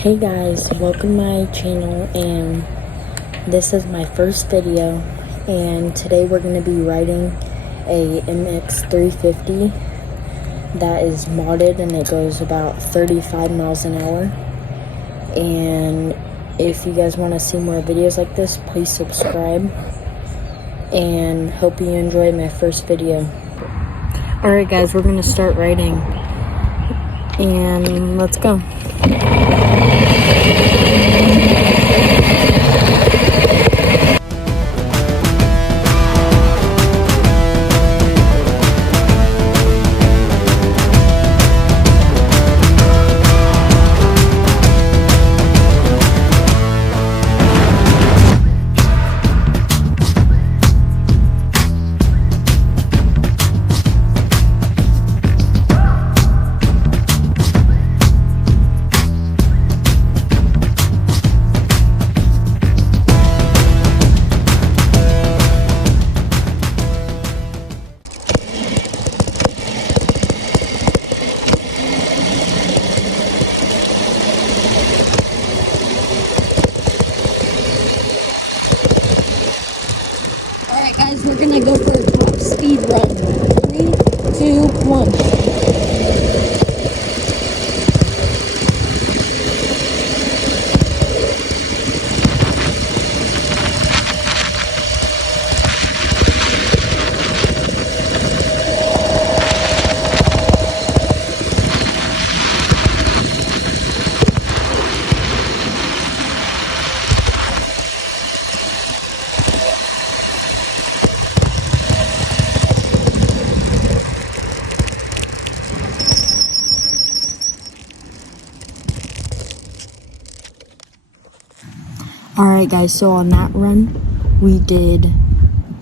Hey guys, welcome to my channel, and this is my first video, and today we're going to be riding a MX350 that is modded and it goes about 35 miles an hour. And if you guys want to see more videos like this, please subscribe, and hope you enjoy my first video. Alright guys, we're going to start riding, and let's go. Alright guys, we're gonna go for a top speed run. 3, 2, 1. Alright guys, so on that run, we did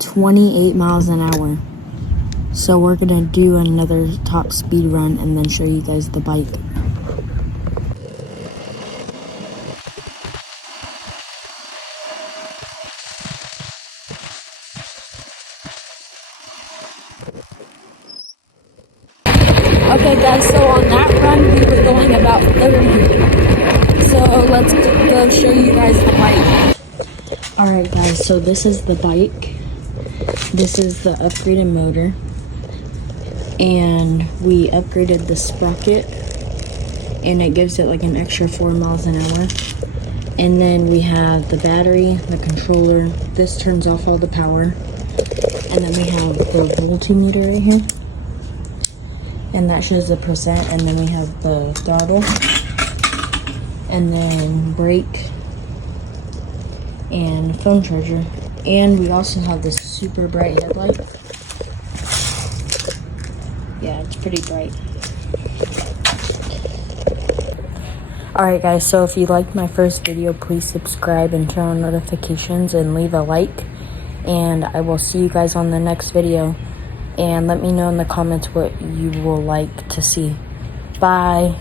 28 miles an hour. So we're gonna do another top speed run and then show you guys the bike. Okay guys, so on that run, we were going about 30. So let's go show you guys the bike. Alright guys, so this is the bike. This is the upgraded motor. And we upgraded the sprocket. And it gives it like an extra 4 miles an hour. And then we have the battery, the controller. This turns off all the power. And then we have the voltmeter right here. And that shows the percent. And then we have the throttle. And then brake. And phone charger. And we also have this super bright headlight. Yeah, it's pretty bright. Alright guys, so if you liked my first video, please subscribe and turn on notifications and leave a like. And I will see you guys on the next video. And let me know in the comments what you will like to see. Bye.